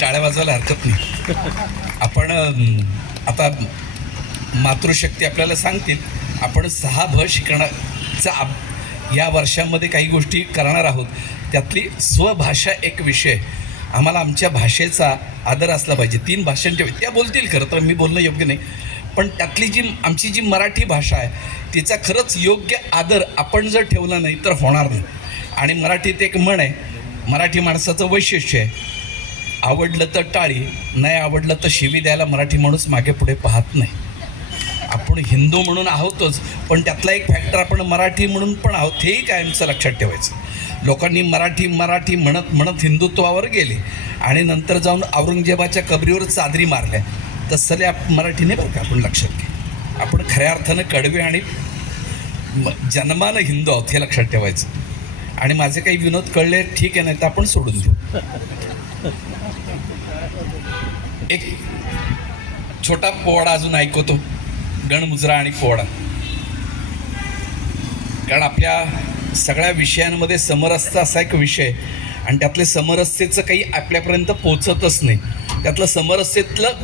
टाळ्या वाजवायला हरकत नाही. आपण आता मातृशक्ती आपल्याला सांगतील, आपण 6 शिकण्याचा या वर्षामध्ये काही गोष्टी करणार आहोत. त्यातली स्वभाषा एक विषय. आम्हाला आमच्या भाषेचा आदर असला पाहिजे. 3 भाषांच्या त्या बोलतील, खरं तर मी बोलणं योग्य नाही, पण त्यातली आमची जी मराठी भाषा आहे तिचा खरंच योग्य आदर आपण जर ठेवला नाही तर होणार नाही. आणि मराठीत एक म्हण आहे, मराठी माणसाचं वैशिष्ट्य आहे, आवडलं तर टाळी, नाही आवडलं तर शिवी द्यायला मराठी माणूस मागे पुढे पाहत नाही. आपण हिंदू म्हणून आहोतच, पण त्यातला एक फॅक्टर आपण मराठी म्हणून पण आहोत, हेही कायमचं लक्षात ठेवायचं. लोकांनी मराठी मराठी म्हणत म्हणत हिंदुत्वावर गेले आणि नंतर जाऊन औरंगजेबाच्या कबरीवर चादरी मारल्या. तसले मराठी नाही बरं का, आपण लक्षात घ्या. आपण खऱ्या अर्थानं कडवे आणि जन्मानं हिंदू आहोत हे लक्षात ठेवायचं. आणि माझे काही विनोद कळले ठीक आहे, नाही तर आपण सोडून देऊ. एक छोटा पोवाडा अजून ऐकवतो, गणमुजरा आणि पोवाडा. कारण आपल्या सगळ्या विषयांमध्ये समरसता असा एक विषय, आणि त्यातले समरसतेचं काही आपल्यापर्यंत पोचतच नाही. त्यातलं समरसतेतलं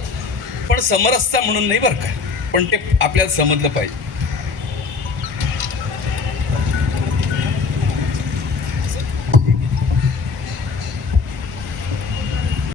पण समरसता म्हणून नाही बरं का, पण ते आपल्याला समजलं पाहिजे.